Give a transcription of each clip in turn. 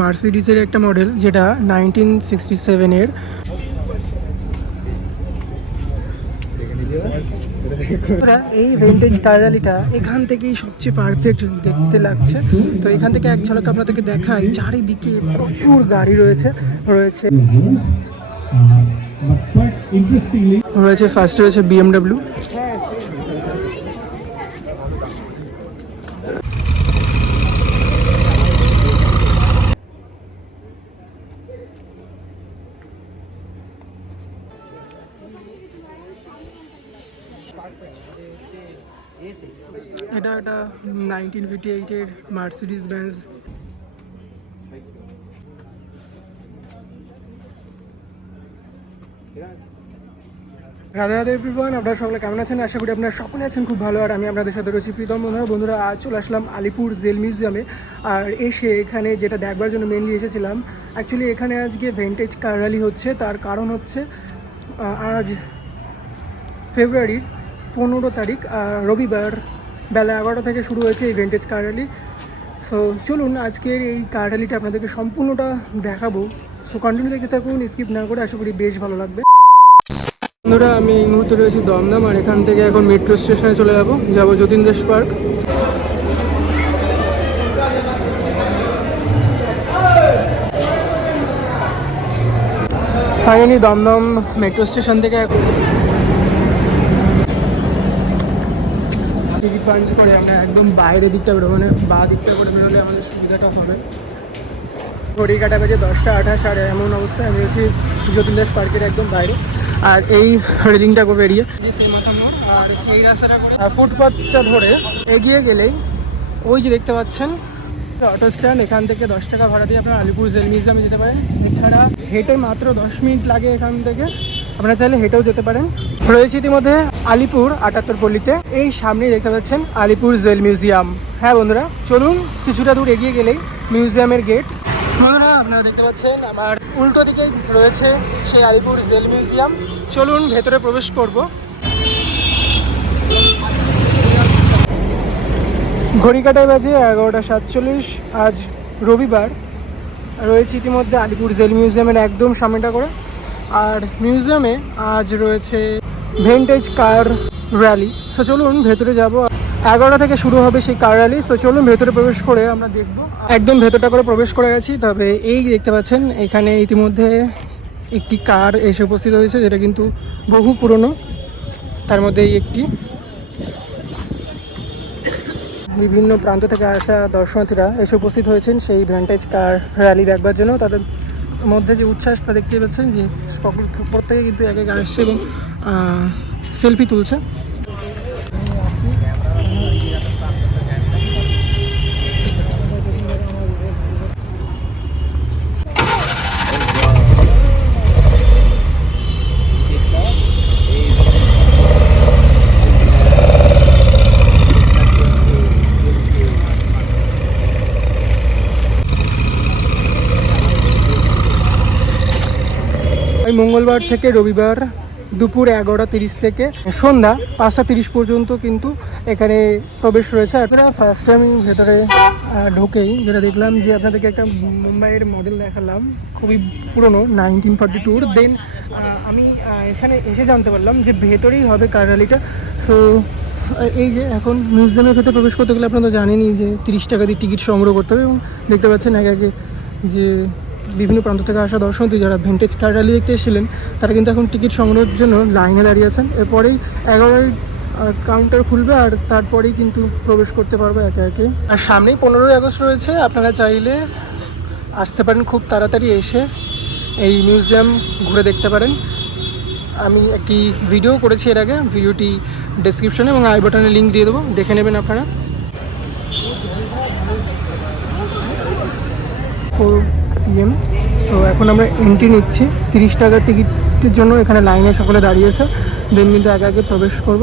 মার্সিডিজের একটা মডেল, যেটা 1967-এর। এই ভিন্টেজ কার র্যালিটা এখান থেকেই সবচেয়ে পারফেক্ট দেখতে লাগছে। তো এখান থেকে এক ঝলক আপনাদেরকে দেখাই, চারিদিকে প্রচুর গাড়ি রয়েছে ফার্স্টে রয়েছে BMW। এটা একটা 1958-এর Mercedes Benz. Radhe Radhe everyone, আপনারা সকলে কেমন আছেন? আশা করি আপনারা সকলে আছেন খুব ভালো। আর আমি আপনাদের সাথে রয়েছি প্রীতম। বন্ধুরা আজ চলে আসলাম আলিপুর জেল মিউজিয়ামে। আর এসে এখানে যেটা দেখবার জন্য মেনলি এসেছিলাম, অ্যাকচুয়ালি এখানে আজকে ভিন্টেজ কার র্যালি হচ্ছে। তার কারণ হচ্ছে আজ ফেব্রুয়ারির 15 তারিখ রবিবার বেলা 11টা থেকে শুরু হয়েছে এই ভিন্টেজ কার র্যালি। সো চলুন আজকের এই কার র্যালিটা আপনাদেরকে সম্পূর্ণটা দেখাবো। সো কন্টিনিউ দেখতে থাকুন, স্কিপ না করে। আশা করি বেশ ভালো লাগবে। বন্ধুরা আমি এই মুহূর্তে রয়েছি দমদম, আর এখান থেকে এখন মেট্রো স্টেশনে চলে যাবো Jatin Das Park. Finally Dum Dum metro station থেকে টিকিট পাঞ্চ করে আমরা একদম বাইরের দিকটা বেরোবো, মানে বা দিকটা করে বেরোলে আমাদের সুবিধাটা হবে। ঘড়ি কাটা বাজে 10:28, আর এমন অবস্থায় আমি রয়েছি যতীন দাস পার্কের একদম বাইরে। আর এই রেলিংটা করে বেরিয়ে যে তেমাথা মোড়, আর এই রাস্তাটা করে ফুটপাথটা ধরে এগিয়ে গেলেই ওই যে দেখতে পাচ্ছেন অটো স্ট্যান্ড। এখান থেকে 10 টাকা ভাড়া দিয়ে আপনারা আলিপুর জেল মিউজিয়ামে যেতে পারেন। এছাড়া হেঁটে মাত্র 10 মিনিট লাগে এখান থেকে, আপনারা চাইলে হেঁটেও যেতে পারেন। রয়েছে ইতিমধ্যে আলিপুর 78 পল্লীতে। এই সামনেই দেখতে পাচ্ছেন আলিপুর জেল মিউজিয়াম। হ্যাঁ বন্ধুরা, চলুন কিছুটা দূর এগিয়ে গেলেই মিউজিয়ামের গেট। বন্ধুরা আপনারা দেখতে পাচ্ছেন আমার উল্টো দিকেই রয়েছে সেই আলিপুর জেল মিউজিয়াম। চলুন ভেতরে প্রবেশ করব। ঘড়ি কাটায় বাজে 11:47। আজ রবিবার। রয়েছে ইতিমধ্যে আলিপুর জেল মিউজিয়ামের একদম সামনেটা করে। আর মিউজিয়ামে আজ রয়েছে ভিন্টেজ কার র্যালি। সো চলুন ভেতরে যাব। 11টা থেকে শুরু হবে সেই কার র্যালি। সো চলুন ভেতরে প্রবেশ করে আমরা দেখব। একদম ভেতরটা করে প্রবেশ করে গেছি। তবে এই দেখতে পাচ্ছেন এখানে ইতিমধ্যে একটি কার এসে উপস্থিত হয়েছে, যেটা কিন্তু বহু পুরনো। তার মধ্যে এই একটি। বিভিন্ন প্রান্ত থেকে আসা দর্শনার্থীরা এসে উপস্থিত হয়েছেন সেই ভিন্টেজ কার র্যালি দেখবার জন্য। তাদের মধ্যে যে উচ্ছ্বাস তা দেখতে পাচ্ছেন যে প্রত্যেকে কিন্তু এক এক আসছে এবং সেলফি তুলছে। মঙ্গলবার থেকে রবিবার দুপুর 11:30 থেকে সন্ধ্যা 5:30 পর্যন্ত কিন্তু এখানে প্রবেশ রয়েছে। আপনারা ফার্স্ট টাইম ভেতরে ঢোকেই যেটা দেখলাম, যে আপনাদেরকে একটা মুম্বাইয়ের মডেল দেখালাম, খুবই পুরনো 1942। দেন আমি এখানে এসে জানতে পারলাম যে ভেতরেই হবে কার র্যালিটা। সো এই যে এখন মিউজিয়ামের ভেতরে প্রবেশ করতে গেলে আপনারা তো জানেনই যে 30 টাকা দিয়ে টিকিট সংগ্রহ করতে হবে। এবং দেখতে পাচ্ছেন আগে আগে যে বিভিন্ন প্রান্ত থেকে আসা দর্শনার্থী যারা ভিন্টেজ কার র্যালি দেখতে এসেছিলেন, তারা কিন্তু এখন টিকিট সংগ্রহের জন্য লাইনে দাঁড়িয়ে আছেন। এরপরেই 11 কাউন্টার খুলবে, আর তারপরেই কিন্তু প্রবেশ করতে পারবে একে একে। আর সামনেই 15ই আগস্ট রয়েছে। আপনারা চাইলে আসতে পারেন খুব তাড়াতাড়ি, এসে এই মিউজিয়াম ঘুরে দেখতে পারেন। আমি একটি ভিডিও করেছি এর আগে, ভিডিওটি ডেসক্রিপশনে এবং আই বাটনে লিঙ্ক দিয়ে দেবো, দেখে নেবেন আপনারা। 4 PM। সো এখন আমরা এন্ট্রি নিচ্ছি 30 টাকার টিকিটের জন্য। এখানে লাইনে সকলে দাঁড়িয়েছে। দেন কিন্তু আগে আগে প্রবেশ করব।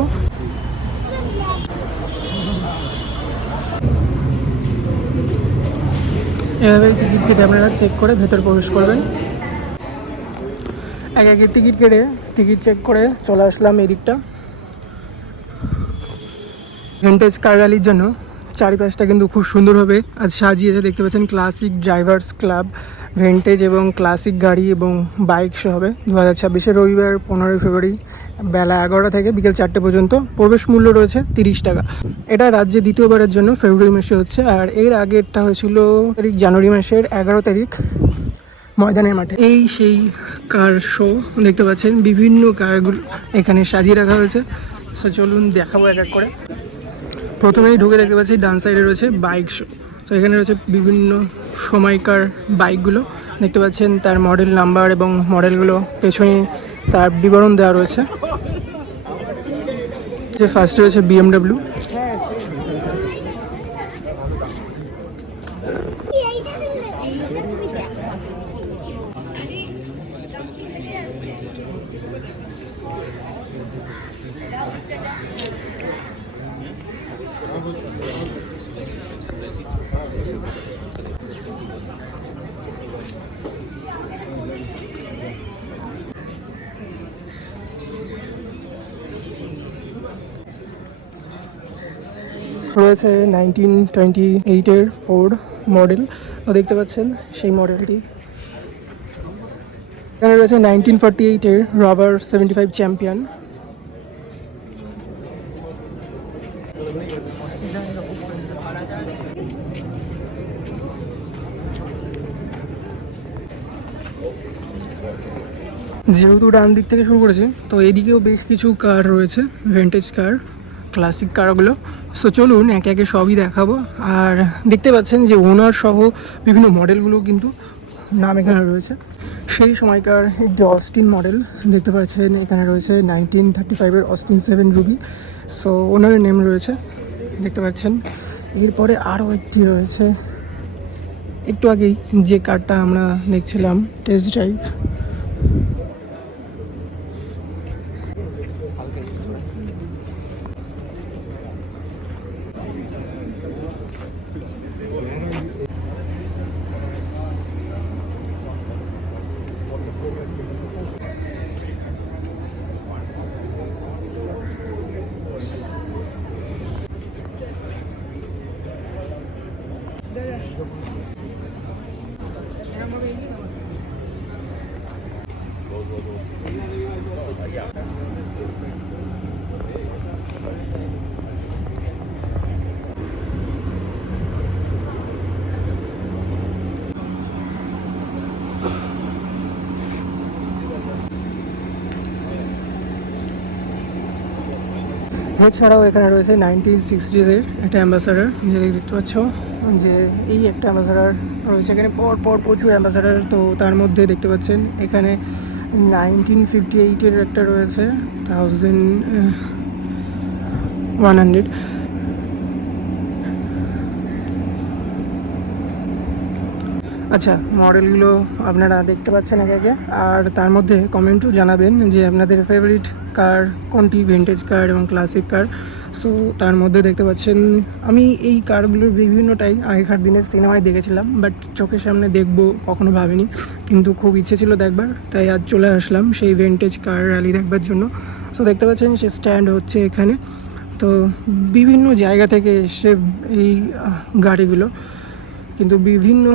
এভাবে টিকিট কেটে আপনারা চেক করে ভেতরে প্রবেশ করবেন। এক একের টিকিট কেটে টিকিট চেক করে চলে আসলাম এই দিকটা। ভিন্টেজ কার র্যালির জন্য চারিপাশটা কিন্তু খুব সুন্দরভাবে আজ সাজিয়েছে। দেখতে পাচ্ছেন ক্লাসিক ড্রাইভার্স ক্লাব, ভিন্টেজ এবং ক্লাসিক গাড়ি এবং বাইক সহ হবে 2026 রবিবার 15 ফেব্রুয়ারি বেলা 11টা থেকে বিকেল 4টে পর্যন্ত। প্রবেশ মূল্য রয়েছে 30 টাকা। এটা রাজ্যে দ্বিতীয়বারের জন্য ফেব্রুয়ারি মাসে হচ্ছে, আর এর আগেরটা হয়েছিল জানুয়ারি মাসের 11 তারিখ ময়দানের মাঠে। এই সেই কার শো দেখতে পাচ্ছেন, বিভিন্ন কারগুলো এখানে সাজিয়ে রাখা হয়েছে। সো চলুন দেখাবো এক এক করে। প্রথমেই ঢুকে দেখতে পাচ্ছি ডান সাইডে রয়েছে বাইক শো। তো এখানে রয়েছে বিভিন্ন সময়কার বাইকগুলো দেখতে পাচ্ছেন, তার মডেল নাম্বার এবং মডেলগুলো পেছনে তার বিবরণ দেওয়া রয়েছে। যে ফার্স্টে রয়েছে BMW, রয়েছে 1928-এর ফোর্ড মডেল, দেখতে পাচ্ছেন সেই মডেলটি। এখানে রয়েছে 1948-এর রবার 75 চ্যাম্পিয়ন। যেহেতু ডান দিক থেকে শুরু করেছি, তো এদিকেও বেশ কিছু কার রয়েছে, ভিন্টেজ কার, ক্লাসিক কারগুলো। সো চলুন একে একে সবই দেখাবো। আর দেখতে পাচ্ছেন যে ওনার সহ বিভিন্ন মডেলগুলো কিন্তু নাম এখানে রয়েছে। সেই সময়কার একটি অস্টিন মডেল দেখতে পাচ্ছেন, এখানে রয়েছে 1935-এর অস্টিন 7 রুবি। সো ওনার নেম রয়েছে দেখতে পাচ্ছেন। এরপরে আরও একটি রয়েছে, একটু আগেই যে কারটা আমরা দেখছিলাম টেস্ট ড্রাইভ। এছাড়াও এখানে রয়েছে 1960-এর একটা অ্যাম্বাসাডার, যে দেখতে পাচ্ছ যে এই একটা অ্যাম্বাসাডার রয়েছে। এখানে পর পর প্রচুর অ্যাম্বাসাডার। তো তার মধ্যে দেখতে পাচ্ছেন এখানে 1958-এর একটা রয়েছে 1100। আচ্ছা, মডেলগুলো আপনারা দেখতে পাচ্ছেন একে একে, আর তার মধ্যে কমেন্টও জানাবেন যে আপনাদের ফেভারিট কার কোনটি, ভিন্টেজ কার এবং ক্লাসিক কার। সো তার মধ্যে দেখতে পাচ্ছেন আমি এই কারগুলোর বিভিন্নটাই আগেকার দিনের সিনেমায় দেখেছিলাম, বাট চোখের সামনে দেখবো কখনো ভাবিনি, কিন্তু খুব ইচ্ছে ছিল দেখবার, তাই আজ চলে আসলাম সেই ভিন্টেজ কার র্যালি দেখবার জন্য। সো দেখতে পাচ্ছেন সে স্ট্যান্ড হচ্ছে এখানে। তো বিভিন্ন জায়গা থেকে এসে এই গাড়িগুলো, কিন্তু বিভিন্ন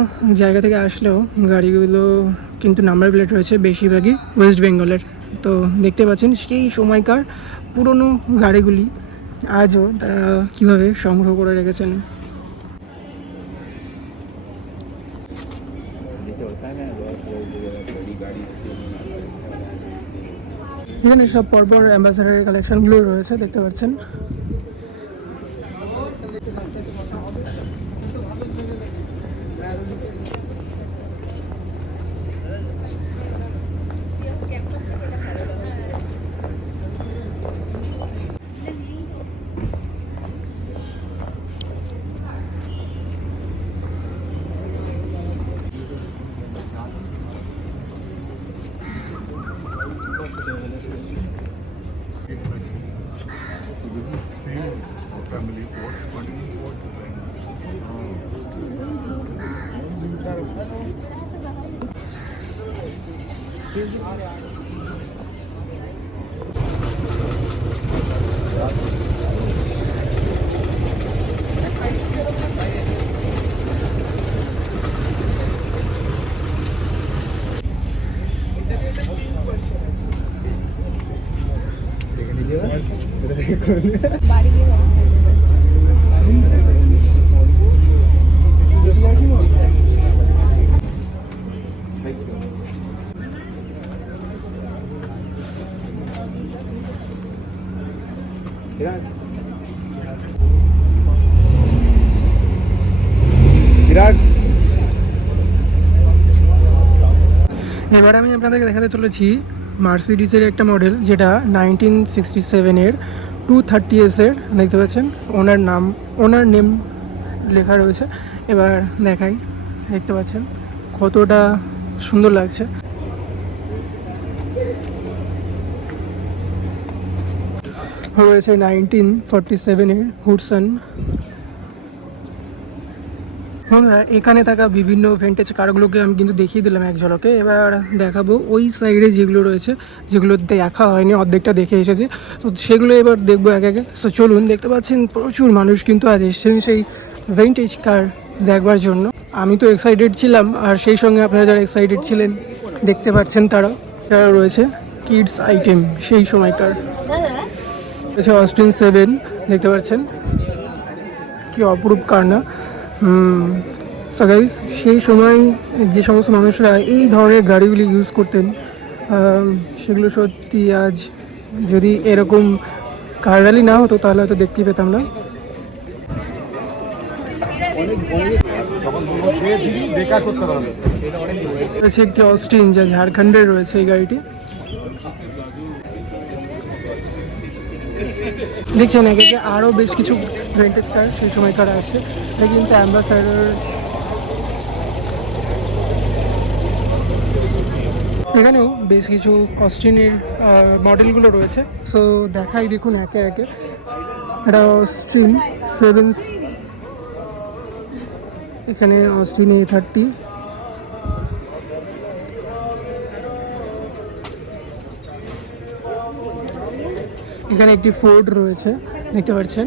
জায়গা থেকে আসলেও গাড়িগুলো কিন্তু নাম্বার প্লেট রয়েছে বেশিরভাগই ওয়েস্ট বেঙ্গলের। তো দেখতে পাচ্ছেন সেই সময়কার পুরনো গাড়িগুলি আজও তারা কীভাবে সংগ্রহ করে রেখেছেন। এখানে সব পরপর অ্যাম্বাসাডারের কালেকশনগুলো রয়েছে দেখতে পাচ্ছেন। দেখুন। এবার আমি আপনাদেরকে দেখাতে চলেছি মার্সিডিসের একটা মডেল, যেটা 1967-এর 230S এর। দেখতে পাচ্ছেন ওনার নেম লেখা রয়েছে। এবার দেখাই, দেখতে পাচ্ছেন কতটা সুন্দর লাগছে। রয়েছে 1947-এর হুডসন। বন্ধুরা, এখানে থাকা বিভিন্ন ভেন্টেজ কারগুলোকে আমি কিন্তু দেখিয়ে দিলাম এক ঝলকে। এবার দেখাবো ওই সাইডে যেগুলো রয়েছে, যেগুলো দেখা হয়নি, অর্ধেকটা দেখে এসেছি, তো সেগুলো এবার দেখবো এক একে। সো চলুন। দেখতে পাচ্ছেন প্রচুর মানুষ কিন্তু আজ এসেছেন সেই ভেন্টেজ কার দেখবার জন্য। আমি তো এক্সাইটেড ছিলাম, আর সেই সঙ্গে আপনারা যারা এক্সাইটেড ছিলেন দেখতে পাচ্ছেন তারা রয়েছে কিডস আইটেম সেই সময়কার। রয়েছে অস্টিন 7, দেখতে পাচ্ছেন কি অপরূপ কার না। সো গাইস, সেই সময় যে সমস্ত মানুষরা এই ধরনের গাড়িগুলি ইউজ করতেন, সেগুলো সত্যি আজ যদি এরকম কার র্যালি না হতো তাহলে হয়তো দেখতেই পেতাম না। রয়েছে একটি অস্টিন, যা ঝাড়খণ্ডের রয়েছে এই গাড়িটি। দেখছেন একে আরও বেশ কিছু ভেন্টেজ কার সেই সময়কার আসছে। এটা কিন্তু অ্যাম্বাসাডার। এখানেও বেশ কিছু অস্টিনের মডেলগুলো রয়েছে। সো দেখাই, দেখুন একে একে। এটা অস্টিন 7, এখানে অস্টিন A30, এখানে একটি ফোর্ড রয়েছে, দেখতে পাচ্ছেন।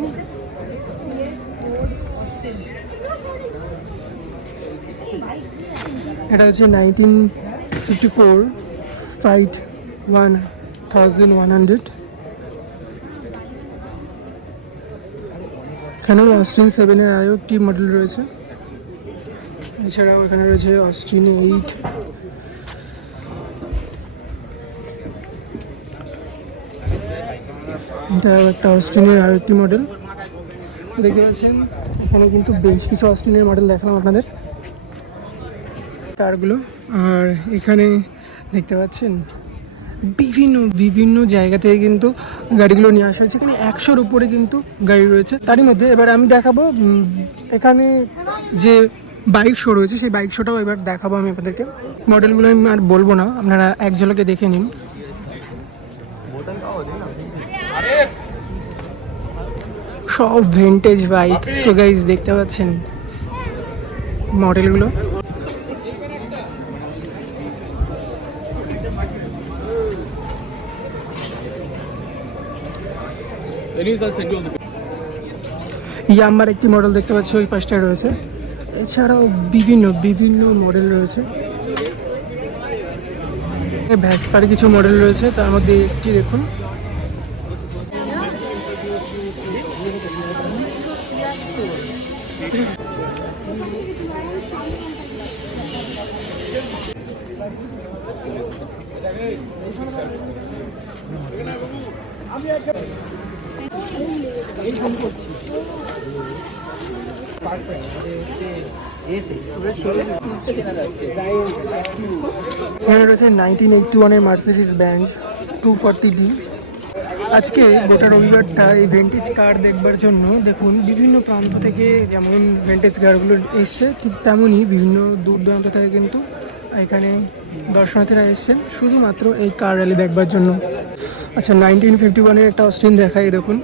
এটা হচ্ছে 1954 Fight 1100। এখানেও অস্টিন 7-এর আরও একটি মডেল রয়েছে। এছাড়াও এখানে রয়েছে অস্টিন 8। এটা একটা অস্টিনের আরও একটি মডেল, দেখতে পাচ্ছেন। এখানে কিন্তু বেশ কিছু অস্টিনের মডেল দেখালাম আপনাদের কারগুলো। আর এখানে দেখতে পাচ্ছেন বিভিন্ন জায়গা থেকে কিন্তু গাড়িগুলো নিয়ে আসা হয়েছে। এখানে 100-র উপরে কিন্তু গাড়ি রয়েছে। তারই মধ্যে এবার আমি দেখাবো এখানে যে বাইক শো রয়েছে, সেই বাইক শোটাও এবার দেখাবো আমি আপনাদেরকে। মডেলগুলো আমি আর বলবো না, আপনারা এক ঝলকে দেখে নিন। সব ভিন্টেজ বাইক। সো গাইস, দেখতে পাচ্ছেন মডেলগুলো। ইয়ামার একটি মডেল দেখতে পাচ্ছি ওই পাশটায় রয়েছে। এছাড়াও বিভিন্ন মডেল রয়েছে। ভ্যাসপার কিছু মডেল রয়েছে, তার মধ্যে একটি দেখুন। এখানে রয়েছে 1981-এর মার্সিডিজ বেঞ্জ 240D। আজকে গোটা রবিবারটা এই ভেন্টেজ কার দেখবার জন্য দেখুন বিভিন্ন প্রান্ত থেকে যেমন ভেন্টেজ কারগুলো এসছে, ঠিক তেমনই বিভিন্ন দূর দূরান্ত থেকে কিন্তু এখানে দর্শনার্থীরা এসছেন শুধুমাত্র এই কার র্যালি দেখবার জন্য। আচ্ছা, 1951-এর একটা অস্টিন দেখাই, দেখুন।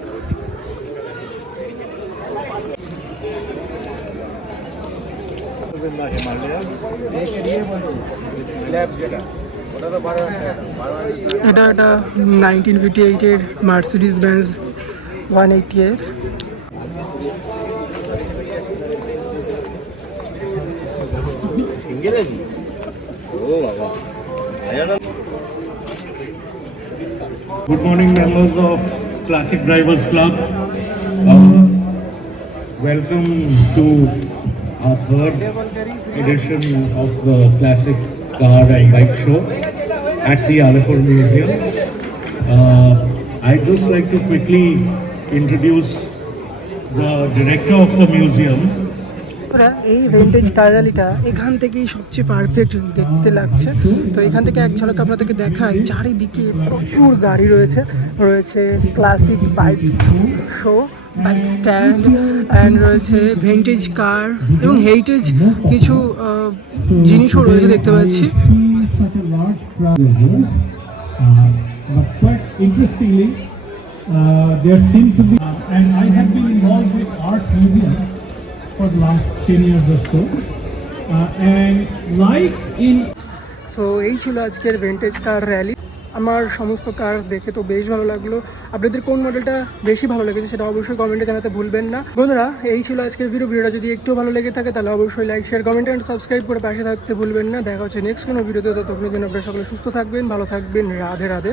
এটা একটা 1958-এর মার্সিডিজ বেঞ্জ 180-এর। Good morning, members of Classic Drivers Club. Welcome to our third edition of the Classic Car and Bike Show at the Alipur Museum. I'd just like to quickly introduce the director of the museum. এই vintage কার র্যালিটা এখান থেকেই সবচেয়ে perfect দেখতে লাগছে। তো এখান থেকে এক ঝলক আপনাদেরকে দেখাই, চারিদিকে প্রচুর গাড়ি রয়েছে, রয়েছে classic bike show, bike stand, and রয়েছে ভিন্টেজ কার এবং হেরিটেজ কিছু জিনিসও রয়েছে দেখতে পাচ্ছি। But quite interestingly, there seem to be, and I have been involved with art museums for the last 10 years or so, and like in so এই ছিল আজকের ভিন্টেজ কার র্যালি। আমার সমস্ত কার দেখে তো বেশ ভালো লাগলো। আপনাদের কোন মডেলটা বেশি ভালো লেগেছে সেটা অবশ্যই কমেন্টে জানাতে ভুলবেন না। বন্ধুরা, এই ছিল আজকের ভিডিওটা যদি একটু ভালো লেগে থাকে তাহলে অবশ্যই like, share, comment and subscribe করে পাশে থাকতে ভুলবেন না। দেখা হচ্ছে নেক্সট কোনো ভিডিওতে। ততক্ষণের জন্য আপনারা সকলে সুস্থ থাকবেন, ভালো থাকবেন। রাধে রাধে।